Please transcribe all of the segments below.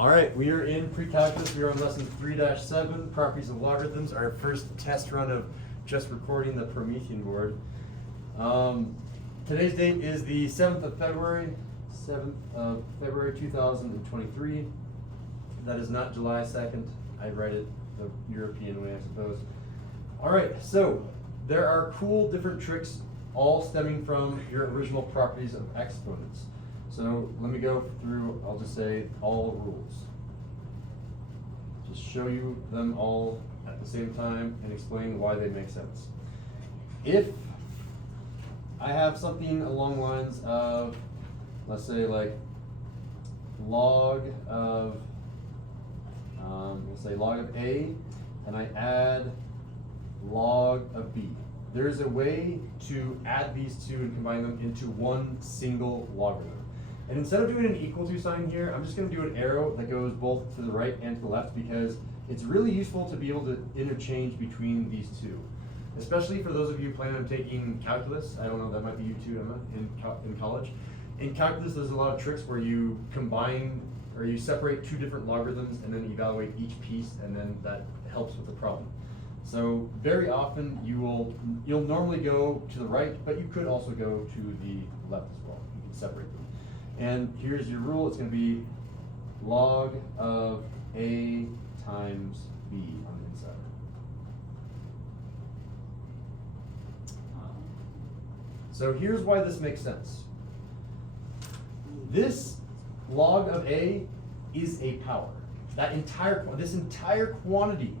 All right, we are in Precalculus. We are on lesson 3-7, Properties of Logarithms, our first test run of just recording the Promethean board. Today's date is the 7th of February, 2023. That is not July 2nd. I write it the European way, I suppose. All right, so there are cool different tricks all stemming from your original properties of exponents. So let me go through, I'll just say all rules. Just show you them all at the same time and explain why they make sense. If I have something along the lines of, let's say like log of, we'll say log of A, and I add log of B. There's a way to add these two and combine them into one single logarithm. And instead of doing an equal to sign here, I'm just going to do an arrow that goes both to the right and to the left because it's really useful to be able to interchange between these two. Especially for those of you planning on taking calculus. I don't know, that might be you too, Emma, in college. In calculus, there's a lot of tricks where you combine or you separate two different logarithms and then evaluate each piece, and then that helps with the problem. So very often you'll normally go to the right, but you could also go to the left as well. You can separate them. And here's your rule. It's going to be log of A times B on the inside. So here's why this makes sense. This log of A is a power. This entire quantity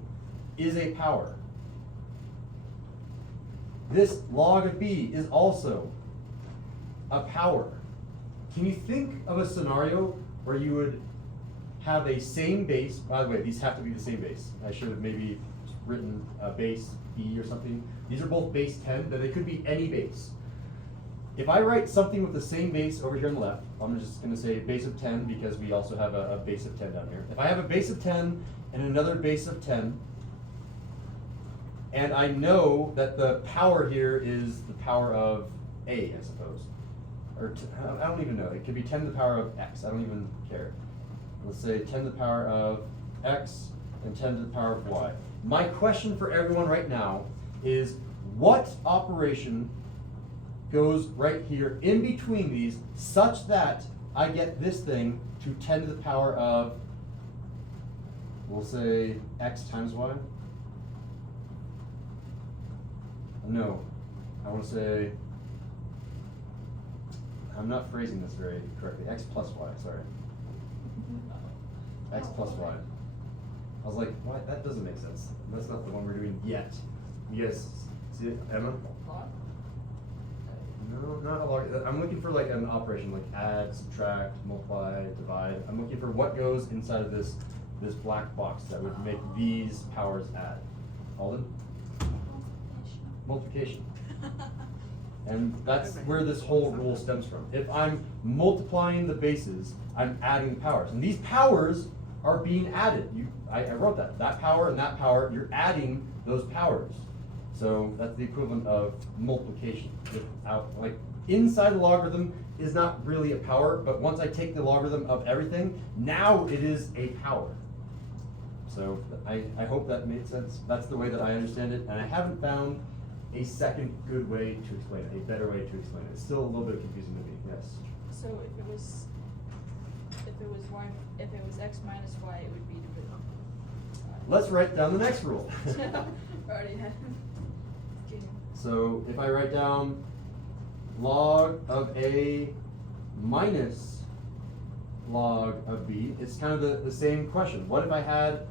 is a power. This log of B is also a power. Can you think of a scenario where you would have a same base? By the way, these have to be the same base. I should have maybe written a base B or something. These are both base 10, but they could be any base. If I write something with the same base over here on the left, I'm just going to say base of 10 because we also have a base of 10 down here. If I have a base of 10 and another base of 10, and I know that the power here is the power of A, I suppose. Or I don't even know. It could be 10 to the power of x. I don't even care. Let's say 10 to the power of x and 10 to the power of y. My question for everyone right now is, what operation goes right here in between these such that I get this thing to 10 to the power of, we'll say, x times y? No. I want to say, I'm not phrasing this very correctly. X plus y, sorry. X plus y. I was like, what? That doesn't make sense. That's not the one we're doing yet. You guys see it, Emma? No, not a log. I'm looking for like an operation, like add, subtract, multiply, divide. I'm looking for what goes inside of this black box that would make these powers add. Alden? Multiplication. And that's where this whole rule stems from. If I'm multiplying the bases, I'm adding powers. And these powers are being added. I wrote that. That power and that power, you're adding those powers. So that's the equivalent of multiplication. Like inside the logarithm is not really a power, but once I take the logarithm of everything, now it is a power. So I hope that made sense. That's the way that I understand it, and I haven't found a second good way to explain it, a better way to explain it. It's still a little bit confusing to me, yes. So if it was x minus y, it would be divided. Let's write down the next rule. Already had. So if I write down log of A minus log of B, it's kind of the same question. What if I had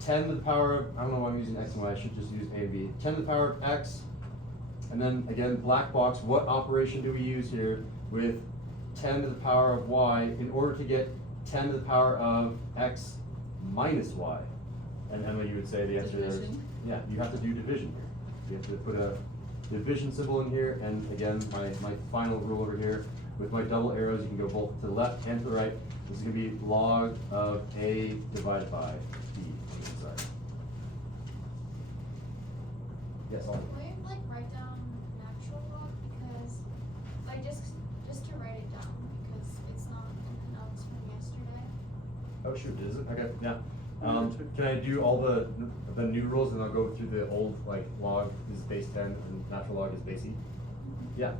10 to the power of, I don't know why I'm using x and y, I should just use A and B. 10 to the power of x, and then again, black box, what operation do we use here with 10 to the power of y in order to get 10 to the power of x minus y? And Emma, you would say the answer is, yeah, you have to do division here. You have to put a division symbol in here, and again, my final rule over here, with my double arrows, you can go both to the left and to the right. This is going to be log of A divided by B on the inside. Yes, I'll. Will you like write down natural log because, like just to write it down because it's not in the notes from yesterday. Oh shoot, is it? Okay, yeah. Can I do all the new rules and I'll go through the old, like, log is base 10 and natural log is base e? Yeah.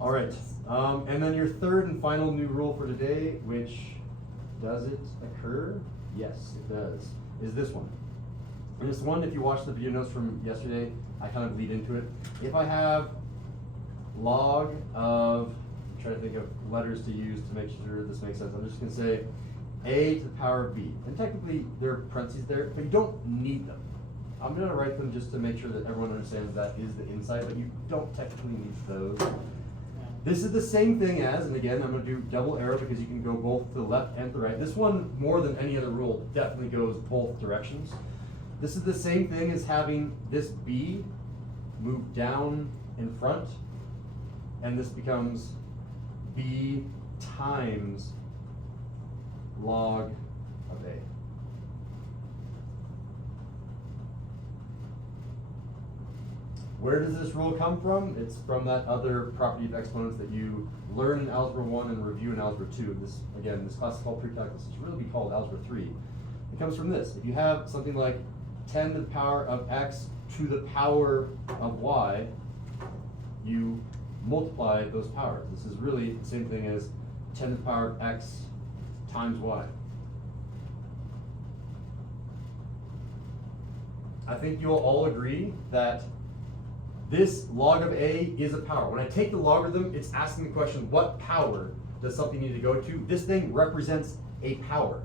All right, and then your third and final new rule for today, which, does it occur? Yes, it does, is this one. And this one, if you watch the video notes from yesterday, I kind of lead into it. If I have log of, I'm trying to think of letters to use to make sure this makes sense, I'm just gonna say a to the power of b. And technically, there are parentheses there, but you don't need them. I'm gonna write them just to make sure that everyone understands that is the inside, but you don't technically need those. This is the same thing as, and again, I'm gonna do double arrow because you can go both to the left and to the right. This one, more than any other rule, definitely goes both directions. This is the same thing as having this b move down in front, and this becomes b times log of a. Where does this rule come from? It's from that other property of exponents that you learn in Algebra 1 and review in Algebra 2. This, again, this class is called Precalculus. It should really be called Algebra 3. It comes from this. If you have something like 10 to the power of x to the power of y, you multiply those powers. This is really the same thing as 10 to the power of x times y. I think you'll all agree that this log of a is a power. When I take the logarithm, it's asking the question, what power does something need to go to? This thing represents a power.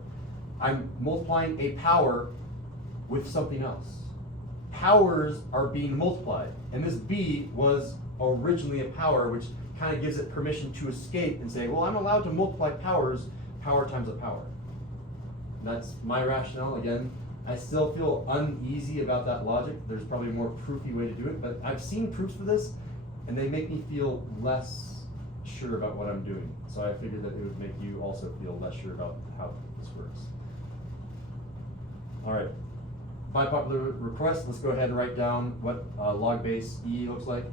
I'm multiplying a power with something else. Powers are being multiplied, and this b was originally a power, which kind of gives it permission to escape and say, well, I'm allowed to multiply powers, power times a power. That's my rationale. Again, I still feel uneasy about that logic. There's probably a more proofy way to do it, but I've seen proofs for this, and they make me feel less sure about what I'm doing. So I figured that it would make you also feel less sure about how this works. All right, by popular request, let's go ahead and write down what log base e looks like.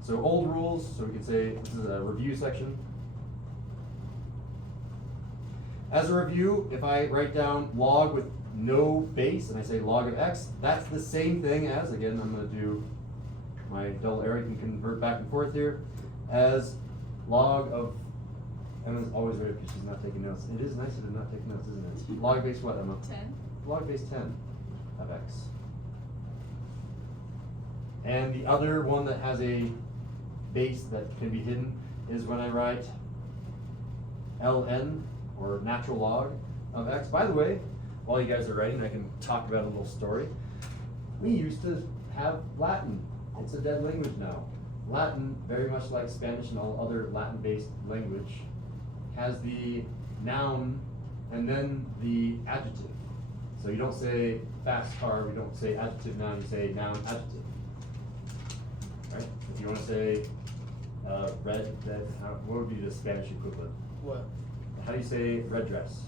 So old rules, so we can say this is a review section. As a review, if I write down log with no base and I say log of x, that's the same thing as, again, I'm going to do my double arrow, you can convert back and forth here, as log of, Emma's always ready because she's not taking notes. It is nicer to not take notes, isn't it? Log base what, Emma? 10. Log base 10 of x. And the other one that has a base that can be hidden is when I write ln, or natural log of x. By the way, while you guys are writing, I can talk about a little story. We used to have Latin. It's a dead language now. Latin, very much like Spanish and all other Latin-based language, has the noun and then the adjective. So you don't say fast car, we don't say adjective noun, you say noun adjective. Right? If you want to say red, what would be the Spanish equivalent? What? How do you say red dress?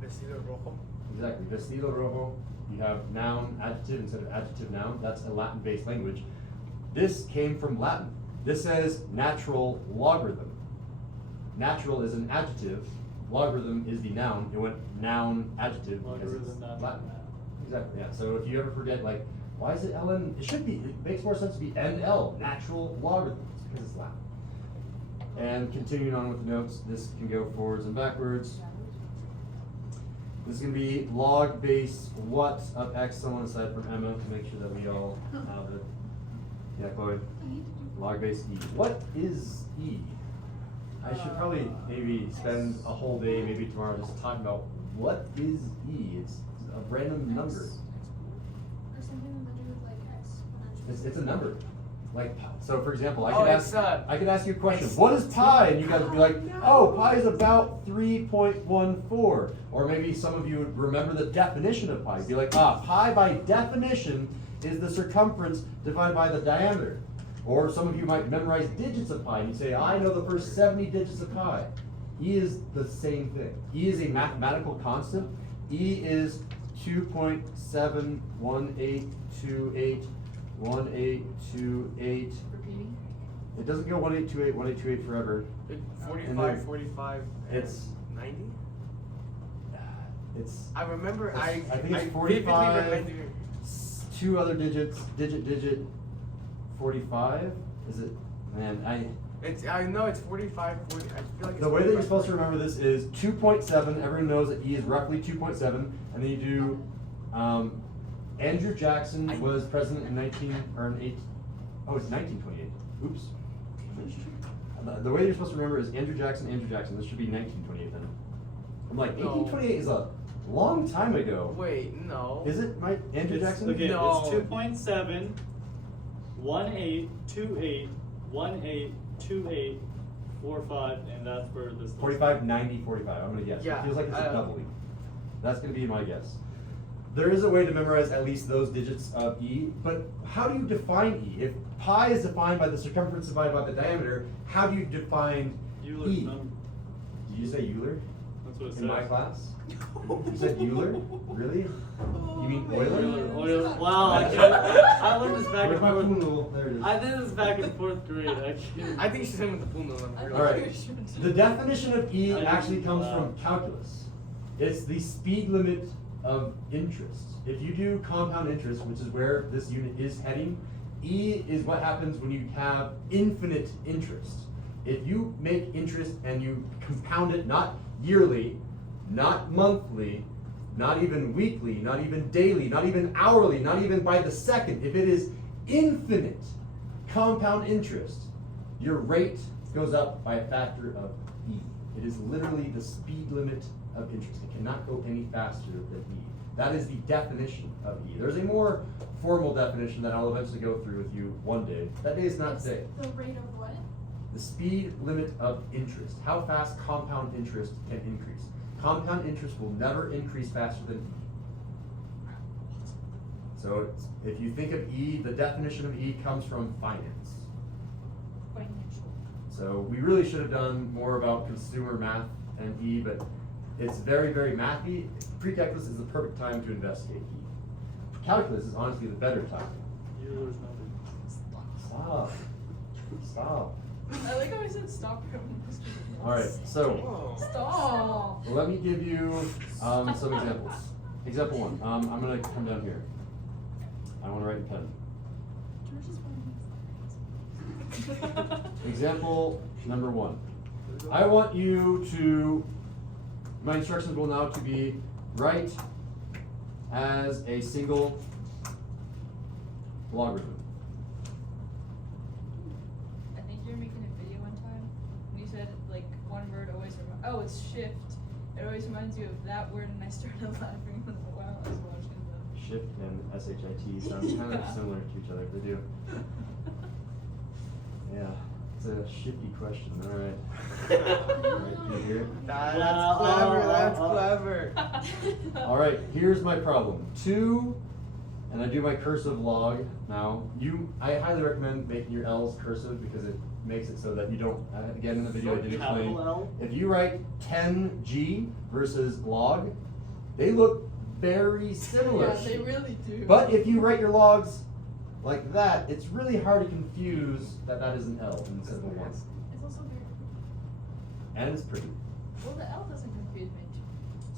Vestido rojo. Exactly, vestido rojo. You have noun, adjective instead of adjective noun. That's a Latin-based language. This came from Latin. This says natural logarithm. Natural is an adjective. Logarithm is the noun. It went noun, adjective because it's Latin. Exactly, yeah. So if you ever forget, like, why is it ln? It should be, it makes more sense to be nl, natural logarithm, because it's Latin. And continuing on with the notes, this can go forwards and backwards. This is going to be log base what of x, someone aside from Emma to make sure that we all have it. Yeah, Chloe. Log base e. What is e? I should probably maybe spend a whole day, maybe tomorrow, just talking about what is e. It's a random number. Or something to do with like exponential. It's a number. Like, so for example, I Oh, could it's, I could ask you a question. it's- What is pi? And you guys would be like, Oh, oh, pi is about 3.14. Or maybe some of you would remember the definition of pi. You'd be like, pi by definition is the circumference divided by the diameter. Or some of you might memorize digits of pi and you say, I know the first 70 digits of pi. E is the same thing. E is a mathematical constant. E is 2.718281828. Repeating. It doesn't go 1828 forever. 45, 45. It's 90? It's, I remember. I think it's vividly 45. remember. Two other digits, digit 45. Is it? Man, I know it's 45, 40. I feel like it's the way that you're 45. supposed to remember this is 2.7. Everyone knows that E is roughly 2.7, and then you do. Andrew Jackson was president in 1928. Oops. The way you're supposed to remember is Andrew Jackson. This should be 1928 then. I'm like, No. 1828 is a long time ago. Wait, no. Is it, Mike? Andrew It's, Jackson? okay, No. it's 2.7, 1828, 1828, 45, and that's where this. 45, 90, 45. I'm gonna guess. Yeah, It feels like it's a I- doubling. That's gonna be my guess. There is a way to memorize at least those digits of E, but how do you define E? If pi is defined by the circumference divided by the diameter, how do you define Euler's E? number. Did you say Euler That's what it says. in my class? You said Euler? Really? You mean Euler? Euler. Wow, I can't. I learned this back Where's in my fourth. pool? There it is. I did this back in 4th grade. I can't. I think she's in with the pool noodle. All right. The definition of E actually comes from calculus. It's the speed limit of interest. If you do compound interest, which is where this unit is heading, E is what happens when you have infinite interest. If you make interest and you compound it not yearly, not monthly, not even weekly, not even daily, not even hourly, not even by the second, if it is infinite compound interest, your rate goes up by a factor of E. It is literally the speed limit of interest. It cannot go any faster than E. That is the definition of E. There's a more formal definition that I'll eventually go through with you one day. That day is not today. The rate of what? The speed limit of interest. How fast compound interest can increase. Compound interest will never increase faster than E. So if you think of E, the definition of E comes from finance. Financial. So we really should have done more about consumer math and E, but it's very, very mathy. Precalculus is the perfect time to investigate E. Calculus is honestly the better time. Euler's number. Stop. Stop. I like how I said stop. All right, so Oh. Stop. let me give you some examples. Example one. I'm gonna come down here. I want to write in pen. Example number one. I want you to. My instructions will now to be write as a single logarithm. I think you were making a video one time, and you said like one word always oh, it's shift. It always reminds you of that word, and I started laughing while I was watching them. Shift and SHIT sound kind of Yeah. similar to each other. They do. Yeah, it's a shifty question. All right. Right here. That's Wow. clever. That's clever. All right, here's my problem. 2, and I do my cursive log now. I highly recommend making your L's cursive because it makes it so that you don't, again in the video I did explain, Capital L? if you write 10G versus log, they look very similar. Yeah, they really do. But if you write your logs like that, it's really hard to confuse that is an L instead of a 1. It's also very. And it's pretty. Well, the L doesn't confuse me too.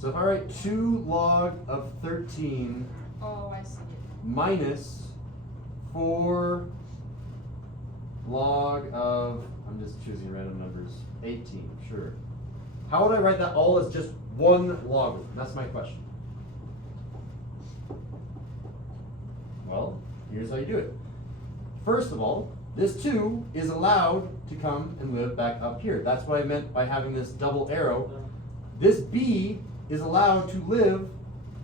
So if I write 2 log of 13 Oh, I see it. minus 4 log of, I'm just choosing random numbers, 18, sure. How would I write that all as just one logarithm? That's my question. Well, here's how you do it. First of all, this 2 is allowed to come and live back up here. That's what I meant by having this double arrow. This B is allowed to live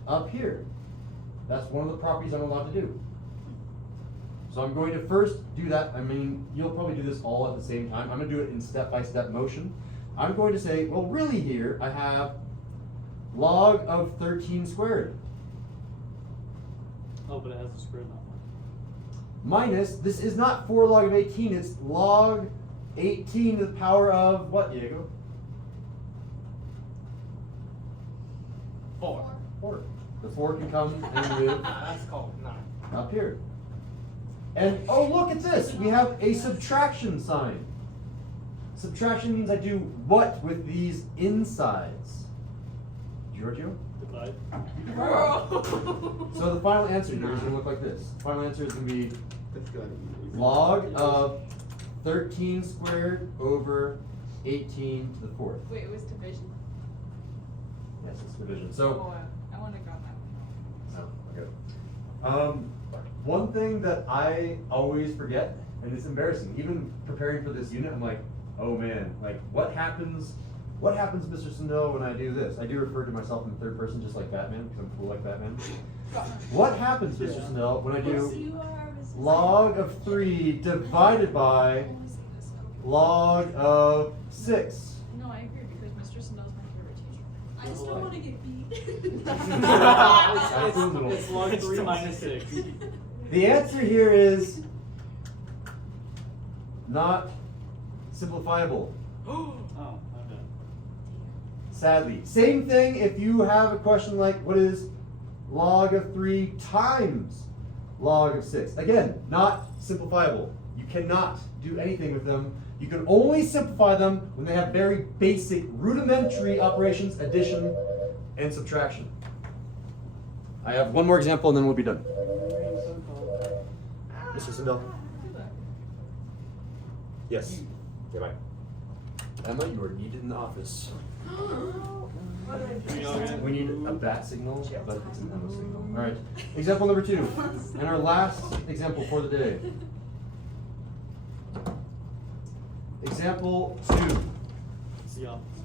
up here. That's one of the properties I'm allowed to do. So I'm going to first do that. I mean, you'll probably do this all at the same time. I'm going to do it in step-by-step motion. I'm going to say, well, really here, I have log of 13 squared. Oh, but it has a square, not one. Minus, this is not 4 log of 18, it's log 18 to the power of what, Diego? 4. 4. The 4 can come and live That's called 9. up here. And oh, look at this. We have a subtraction sign. Subtraction means I do what with these insides? Giorgio? Divide. Bro. So the final answer here is going to look like this. The final answer is going to be That's good. log of 13 squared over 18 to the fourth. Wait, it was division? Yes, it's division. Oh, So, I want to got that one. oh, okay. One thing that I always forget, and it's embarrassing, even preparing for this unit, I'm like, oh man, like what happens, Mr. Sindel, when I do this? I do refer to myself in the third person just like Batman, because I'm cool like Batman. What happens, Mr. Sindel, when I do log of 3 divided by log of 6? No, I agree because Mr. Sindell's my favorite teacher. I just don't want to get beat. It's log 3 minus 6. The answer here is not simplifiable. Oh, okay. Sadly. Same thing if you have a question like, what is log of 3 times log of 6? Again, not simplifiable. You cannot do anything with them. You can only simplify them when they have very basic, rudimentary operations, addition and subtraction. I have one more example and then we'll be done. Mr. Sindel. Yes. Okay, bye. Emma, you are needed in the office. We need a bat signal, but it's an Emma signal. All right. Example number 2, and our last example for the day. Example 2. It's the opposite.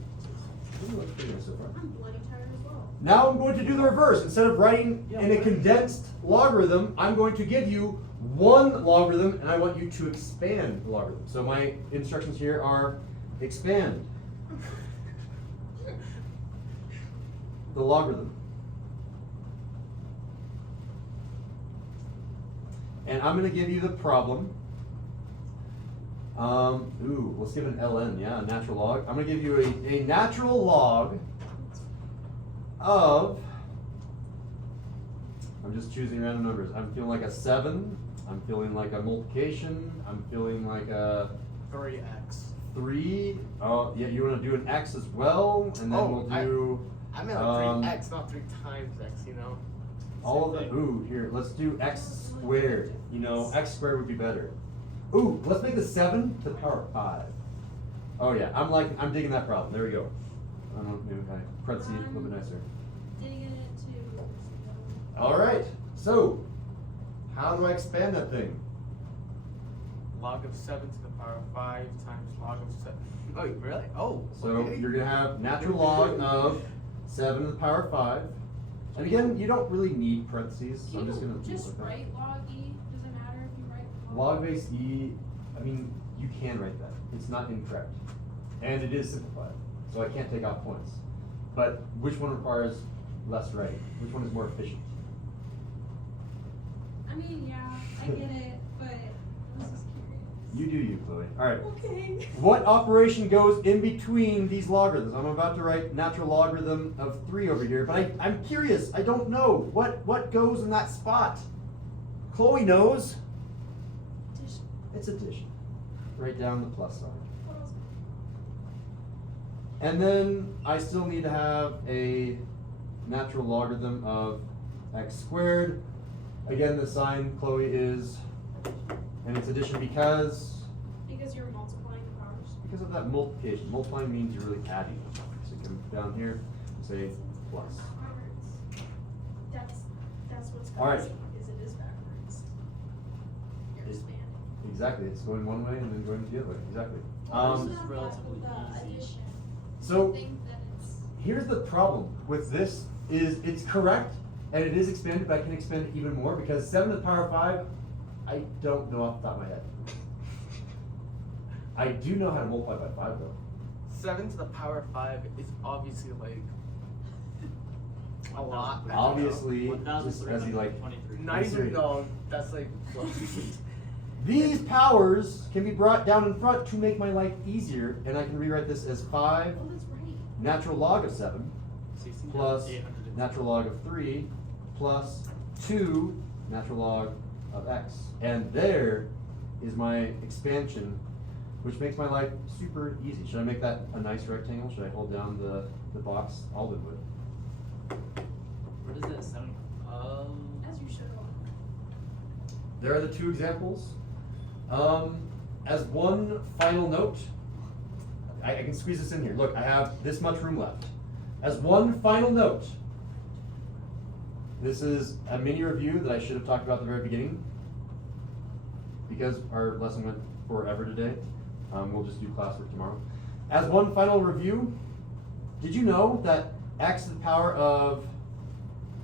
Ooh, that's pretty nice so far. I'm bloody tired as well. Now I'm going to do the reverse. Instead of writing in a condensed logarithm, I'm going to give you one logarithm, and I want you to expand the logarithm. So my instructions here are expand the logarithm. And I'm going to give you the problem. Let's give an ln, yeah, a natural log. I'm going to give you a natural log of, I'm just choosing random numbers. I'm feeling like a 7. I'm feeling like a multiplication. I'm feeling like a 3x. 3. Oh, yeah, you want to do an x as well? And then we'll do I meant like 3x, not 3 times x, you know? all of the, here, let's do x squared. You know, x squared would be better. Ooh, let's make the 7 to the power of 5. Oh yeah, I'm digging that problem. There we go. I don't know, maybe if I parentheses a little bit nicer. Digging it too. All right, so how do I expand that thing? Log of 7 to the power of 5 times log of 7. Oh, really? Oh, So okay. you're gonna have natural log of 7 to the power of 5. And again, you don't really need parentheses, so I'm just gonna Just like that. write log e. Does it matter if you write Log base e, I mean, you can write that. It's not incorrect. And it is simplified, so I can't take off points. But which one requires less writing? Which one is more efficient? I mean, yeah, I get it, but I was just curious. You do you, Chloe. All right. Okay. What operation goes in between these logarithms? I'm about to write natural logarithm of 3 over here, but I'm curious. I don't know. What goes in that spot? Chloe knows. Addition. It's addition. Right down the plus sign. What else? And then I still need to have a natural logarithm of x squared. Again, the sign, Chloe, is, and it's addition because Because you're multiplying the powers. of that multiplication. Multiplying means you're really adding. So come down here, say plus. Backwards. That's what's All right. crazy, is it is backwards. You're expanding. Exactly, it's going one way and then going the other way. Exactly. Well, It's there's not that relatively with the easy. addition. So I think that it's. here's the problem with this: is it's correct and it is expanded, but I can expand it even more because 7 to the power of 5, I don't know off the top of my head. I do know how to multiply by 5 though. 7 to the power of 5 is obviously like a lot. Obviously, just as he like. 1,323. Not even, no, that's like. These powers can be brought down in front to make my life easier, and I can rewrite this as 5 Oh, that's right. natural log of 7 plus 800. natural log of 3 plus 2 natural log of x. And there is my expansion, which makes my life super easy. Should I make that a nice rectangle? Should I hold down the box Alden would? there are the two examples. As one final note, I can squeeze this in here. Look, I have this much room left. As one final note, this is a mini review that I should have talked about at the very beginning, because our lesson went forever today. We'll just do classwork tomorrow. As one final review, did you know that x to the power of,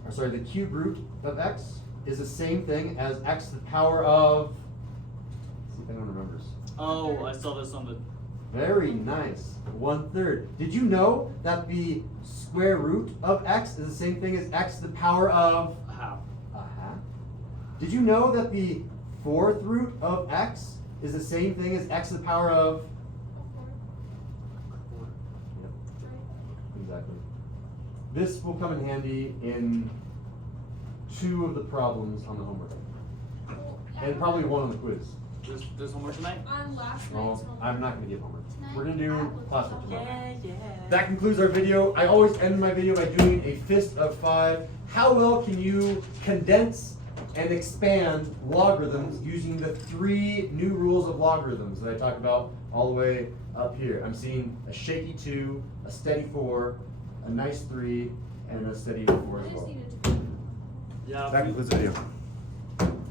or sorry, the cube root of x is the same thing as x to the power of, let's see if anyone remembers. Oh, I saw this on the. Very nice. 1/3. Did you know that the square root of x is the same thing as x to the power of Half. a half? Did you know that the 4th root of x is the same thing as x to the power of? Yep, exactly. This will come in handy in 2 of the problems on the homework, and probably 1 on the quiz. There's homework tonight? On last Well, night's homework. I'm not going to give homework. Tonight? We're going to do I will classwork do tomorrow. yeah. That concludes our video. I always end my video by doing a fist of 5. How well can you condense and expand logarithms using the 3 new rules of logarithms that I talked about all the way up here? I'm seeing a shaky 2, a steady 4, a nice 3, and a steady 4 I as just well. needed to. Yeah. That concludes the video.